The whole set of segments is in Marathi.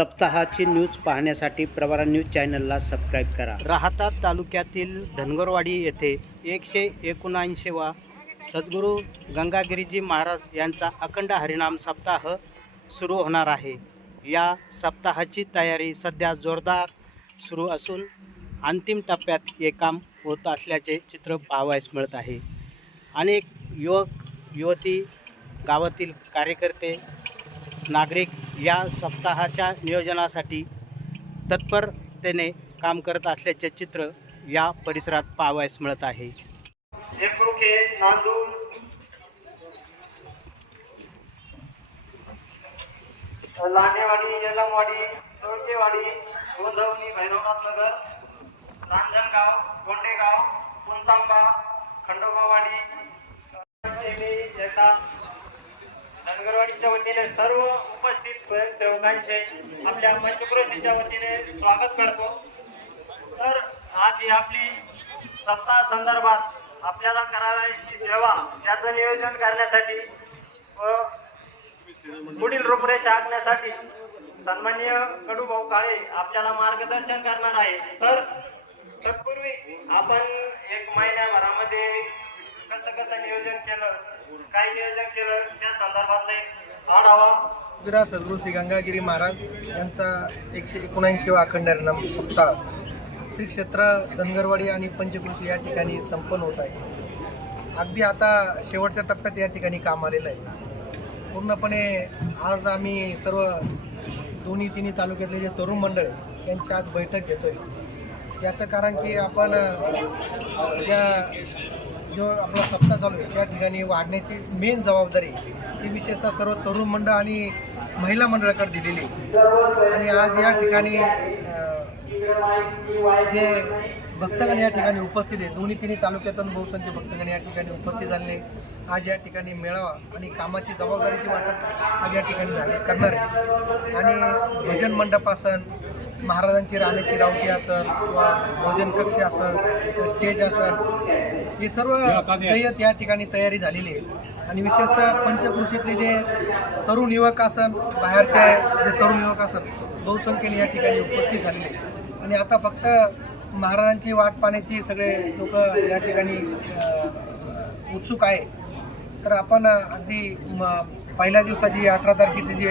सप्ताहाची न्यूज पाहण्यासाठी प्रवरा न्यूज चॅनलला सबस्क्राईब करा। राहाता तालुक्यातील धनगरवाडी येथे 179वा सद्गुरू गंगागिरीजी महाराज यांचा अखंड हरिनाम सप्ताह सुरू होणार आहे। या सप्ताहाची तयारी सध्या जोरदार सुरू असून अंतिम टप्प्यात हे काम होत असल्याचे चित्र पाहावयास मिळत आहे। अनेक युवक युवती, गावातील कार्यकर्ते, नागरिक या सप्ताहाच्या नियोजनासाठी तत्परतेने काम करत असल्याचे चित्र या परिसरात पाहावयास मिळत आहे। एकरुखे, नांदूर, लांडेवाडी, येलमवाडी, तोळकेवाडी, गोंधवणी, भैरवनाथ नगर, रांजणगाव, गोंडेगाव, पुंतांबा, खंडोबावाडी, धनगरवाडीच्या वतीने सर्व उपस्थित स्वयंसेवकांचे आपल्या पंचक्रोशीच्या वतीने स्वागत करतो। तर आज ही आपली सप्ताह संदर्भात आपल्याला करायची सेवा याचं नियोजन करण्यासाठी व पुढील रूपरेषा आखण्यासाठी सन्माननीय कडूभाऊ काळे आपल्याला मार्गदर्शन करणार आहे। तर तत्पूर्वी आपण 1 महिन्याभरामध्ये कसं नियोजन केलं, काय नियोजन केलं त्या संदर्भातला एक आढावा। सद्गुरू श्री गंगागिरी महाराज यांचा 179वा अखंड हरिनाम सप्ताह श्री क्षेत्र धनगरवाडी आणि पंचक्रोशी या ठिकाणी संपन्न होत आहे। अगदी आता शेवटच्या टप्प्यात या ठिकाणी काम आलेलं आहे। पूर्णपणे आज आम्ही सर्व दोन्ही तालुक्यातले जे तरुण मंडळ यांची आज बैठक घेतोय। याचं कारण की आपण जो आपला सप्ताह चालू आहे त्या ठिकाणी वाढण्याची मेन जबाबदारी ही विशेषतः सर्व तरुण मंडळ आणि महिला मंडळाकडे दिलेली आहे। आणि आज या ठिकाणी जे भक्तगण या ठिकाणी उपस्थित आहे, दोन्ही तालुक्यातून बहुसंख्य भक्तगण या ठिकाणी उपस्थित झाले। आज या ठिकाणी मेळावा आणि कामाची जबाबदारीची वाटप आज या ठिकाणी करणार आहे। आणि भजन मंडप असन, महाराजांची राहण्याची रावटी असेल किंवा भोजन कक्ष असेल, स्टेज असेल, हे सर्व जय्यत या ठिकाणी तयारी झालेली आहे। आणि विशेषतः पंचक्रोशीतले जे तरुण युवक असन, बाहेरचे जे तरुण युवक असन, बहुसंख्येने या ठिकाणी उपस्थित झालेले आहे। आणि आता फक्त महाराजांची वाट पाहण्याची सगळे लोक या ठिकाणी उत्सुक आहे। तर आपण अगदी पहिल्या दिवसाची 18 तारखेची जी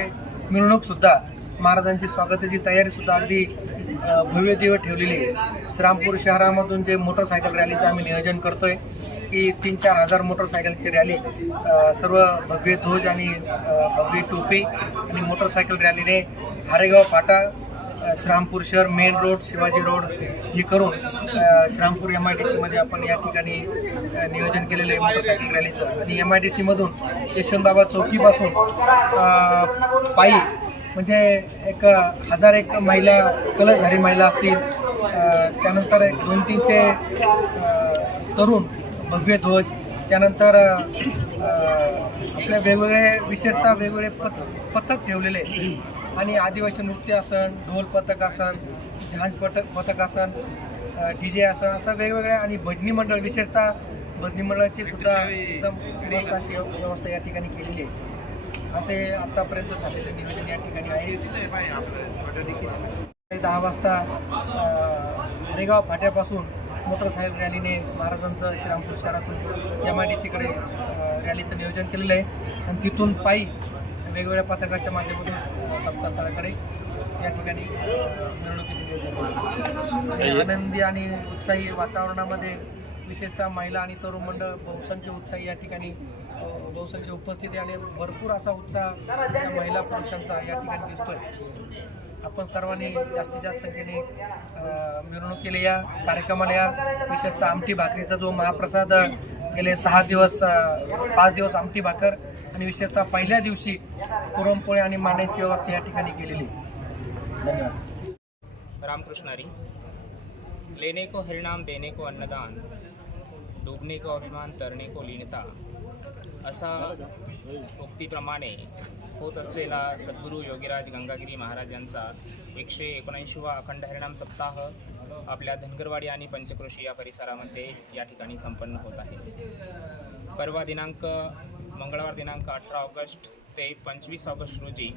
मिरवणूकसुद्धा महाराजांची स्वागताची तयारीसुद्धा अगदी भव्य दिवस ठेवलेली आहे। श्रीरामपूर शहरामधून जे मोटरसायकल रॅलीचं आम्ही नियोजन करतोय की 3-4 हजार मोटरसायकलची रॅली, सर्व भव्य ध्वज आणि भव्य टोपी आणि मोटरसायकल रॅलीने हारेगाव फाटा, श्रीरामपूर शहर, मेन रोड, शिवाजी रोड हे करून श्रीरामपूर MIDCमध्ये आपण या ठिकाणी नियोजन केलेलं आहे मोटरसायकल रॅलीचं। आणि MIDCमधून यशवंतबाबा चौकीपासून पायी म्हणजे 1001 महिला, कलशधारी महिला असतील, त्यानंतर 200-300 तरुण भव्य ध्वज, त्यानंतर आपल्या वेगवेगळे विशेषतः वेगवेगळे पथक ठेवलेले आणि आदिवासी नृत्य असन, ढोल पथक असन, झांज पथक असन, DJ असन, असं वेगवेगळ्या आणि भजनी मंडळ, विशेषतः भजनी मंडळाची सुद्धा एकदम मस्त अशी व्यवस्था या ठिकाणी केलेली आहे। असे आतापर्यंत झालेले नियोजन या ठिकाणी आहे। 10 वाजता हारेगाव फाट्यापासून मोटरसायकल रॅलीने महाराजांचं श्रीरामपूर शहरातून MIDCकडे रॅलीचं नियोजन केलेलं आहे। आणि तिथून पायी वेगवेगळ्या पथकाच्या माध्यमातून सप्ताहस्थळाकडे या ठिकाणी मिरवणुकीचे नियोजन। आनंदी आणि उत्साही वातावरणामध्ये विशेषतः महिला आणि तरुण मंडळ बहुसंख्य उत्साही या ठिकाणी बहुसंख्य उपस्थिती आणि भरपूर असा उत्साह महिला पुरुषांचा या ठिकाणी दिसतोय। आपण सर्वांनी जास्तीत जास्त संख्येने मिरवणुकीला या, कार्यक्रमाला या। विशेषतः आमटी भाकरीचा जो महाप्रसाद गेले 5 दिवस आमटी भाकर आणि विशेषतः पहिल्या दिवशी पुरणपोळी आणि मांड्याची व्यवस्था या ठिकाणी केलेली। धन्यवाद। रामकृष्णारी। लेने को हरिनाम, देने को अन्नदान, डूबने को अभिमान, तरणे को लीनता, असा उक्तीप्रमाणे होत असलेला सद्गुरू योगीराज गंगागिरी महाराज यांचा 179वा अखंड हरिनाम सप्ताह आपल्या धनगरवाडी आणि पंचक्रोशी या परिसरामध्ये या ठिकाणी संपन्न होत आहे। परवा मंगळवार दिनांक 18 ऑगस्ट ते 25 ऑगस्ट रोजी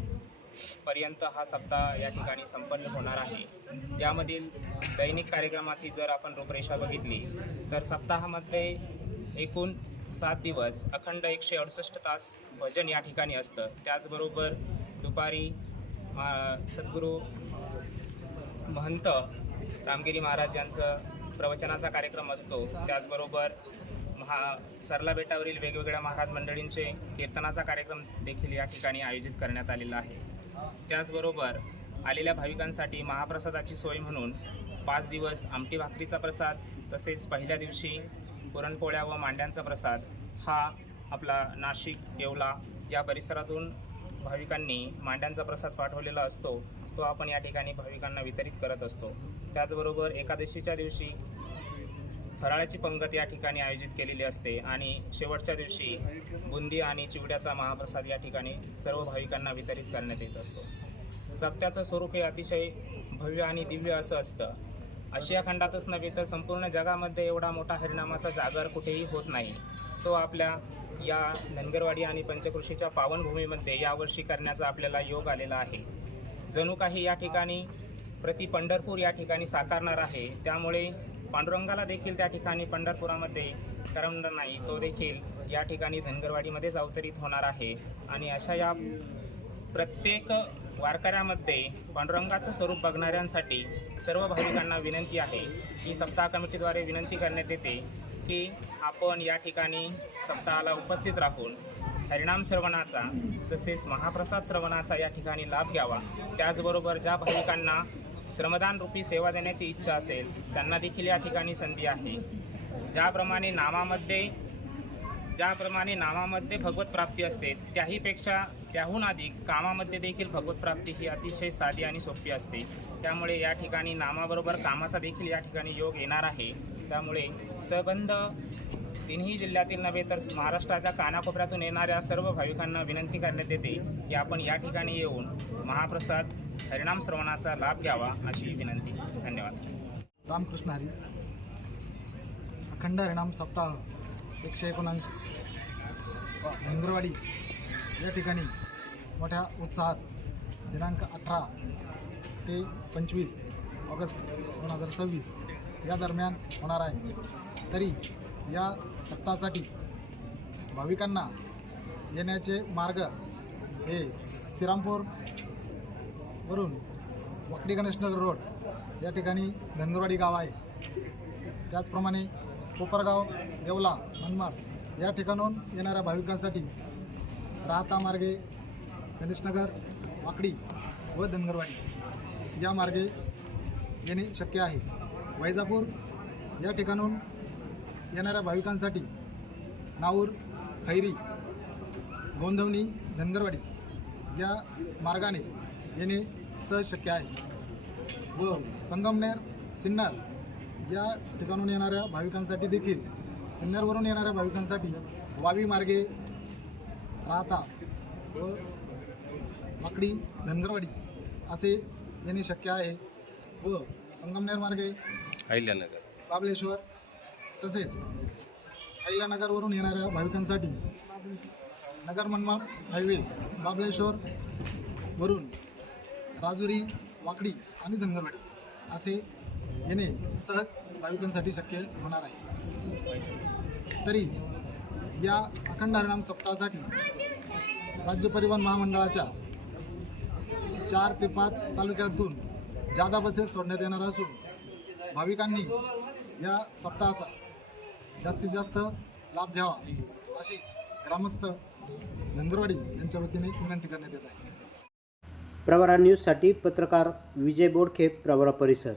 पर्यंत हा सप्ताह या ठिकाणी संपन्न होणार आहे. यामधील दैनिक कार्यक्रमाची जर आपण रूपरेषा बघितली तर सप्ताहामध्ये एकूण 7 दिवस अखंड 168 तास भजन या ठिकाणी असतं. त्याचबरोबर दुपारी सद्गुरू महंत रामगिरी महाराज यांचं प्रवचनाचा कार्यक्रम असतो. त्याचबरोबर सरला बेटावरील वेगवेगळ्या महाराज मंडळींचे कीर्तनाचा कार्यक्रम देखील या ठिकाणी आयोजित करण्यात आलेला आहे. त्याचबरोबर आलेल्या भाविकांसाठी महाप्रसादाची सोय म्हणून 5 दिवस आमटी भाकरीचा प्रसाद, तसेच पहिल्या दिवशी पुरणपोळ्या व मांड्यांचा प्रसाद हा आपला नाशिक, येवला या परिसरातून भाविकांनी मांड्यांचा प्रसाद पाठवलेला असतो. तो आपण या ठिकाणी भाविकांना वितरित करत असतो. त्याचबरोबर एकादशीच्या दिवशी फराळाची पंगत या ठिकाणी आयोजित केलेली असते आणि शेवटच्या दिवशी बुंदी आणि चिवड्याचा महाप्रसाद या ठिकाणी सर्व भाविकांना वितरित करण्यात येत असतो. सप्त्याचं स्वरूप हे अतिशय भव्य आणि दिव्य असं असतं. आशिया खंडातच नव्हे तर संपूर्ण जगामध्ये एवढा मोठा हरिनामाचा जागर कुठेही होत नाही. तो आपल्या या धनगरवाडी आणि पंचक्रोशीच्या पावनभूमीमध्ये यावर्षी करण्याचा आपल्याला योग आलेला आहे. जणू काही या ठिकाणी प्रति पंढरपूर या ठिकाणी साकारणार आहे. त्यामुळे पांडुरंगाला देखील त्या ठिकाणी पंढरपुरामध्ये करमणार नाही, तो देखील या ठिकाणी धनगरवाडीमध्येच अवतरित होणार आहे. आणि अशा या प्रत्येक वारकऱ्यामध्ये पांडुरंगाचं स्वरूप बघणाऱ्यांसाठी सर्व भाविकांना विनंती आहे की सप्ताह कमिटीद्वारे विनंती करण्यात येते की आपण या ठिकाणी सप्ताहाला उपस्थित राहून हरिनाम श्रवणाचा तसेच महाप्रसाद श्रवणाचा या ठिकाणी लाभ घ्यावा. त्याचबरोबर ज्या भाविकांना श्रमदान रूपी सेवा देण्याची इच्छा असेल त्यांना देखील या ठिकाणी संधी आहे. ज्याप्रमाणे नामामध्ये भगवत प्राप्ती असते त्याहून अधिक कामामध्ये देखील भगवत प्राप्ती ही अतिशय साधी आणि सोपी असते. त्यामुळे या ठिकाणी नामाबरोबर कामाचा देखील या ठिकाणी योग येणार आहे. त्यामुळे संबंध तिन्ही जिल्ह्यातील नव्हे तर महाराष्ट्राच्या कानाकोपऱ्यातून येणाऱ्या सर्व भाविकांना विनंती करण्यात येते की आपण या ठिकाणी येऊन महाप्रसाद हरिनाम श्रवणाचा लाभ घ्यावा अशी विनंती. धन्यवाद. रामकृष्ण हरी. अखंड हरिनाम सप्ताह 179 धनगरवाडी या ठिकाणी मोठ्या उत्साहात दिनांक 18 ते 25 ऑगस्ट 2026 या दरम्यान होणार आहे. तरी या सप्ताहासाठी भाविकांना येण्याचे मार्ग हे श्रीरामपूरवरून वाकडी गणेशनगर रोड या ठिकाणी धनगरवाडी गाव आहे. त्याचप्रमाणे कोपरगाव, येवला, मनमाड या ठिकाणून येणाऱ्या भाविकांसाठी राहता मार्गे गणेशनगर, वाकडी व धनगरवाडी या मार्गे येणे शक्य आहे. वैजापूर या ठिकाणून येणाऱ्या भाविकांसाठी नाऊर, खैरी, गोंधवणी, धनगरवाडी या मार्गाने येणे सहज शक्य आहे. व संगमनेर, सिन्नर या ठिकाणून येणाऱ्या भाविकांसाठी देखील सिन्नरवरून येणाऱ्या भाविकांसाठी वावी मार्गे राहता व वाकडी, धनगरवाडी असे येणे शक्य आहे. व संगमनेर मार्गे अहिल्यानगर, बाबलेश्वर तसेच अहिल्यानगरवरून येणाऱ्या भाविकांसाठी नगर मनमाड हायवे बाबलेश्वर वरून राजुरी, वाकडी आणि धनगरवाडी असे येणे सहज भाविकांसाठी शक्य होणार आहे. तरी या अखंड हरिनाम सप्ताहासाठी राज्य परिवहन महामंडळाच्या 4 ते 5 तालुक्यातून जादा बसेस सोडण्यात येणार असून भाविकांनी या सप्ताहाचा जास्तीत जास्त लाभ घ्यावा अशी ग्रामस्थ धनगरवाडी यांच्या वतीने विनंती करण्यात येत आहे. प्रवरा न्यूजसाठी पत्रकार विजय बोडखे, प्रवरा परिसर.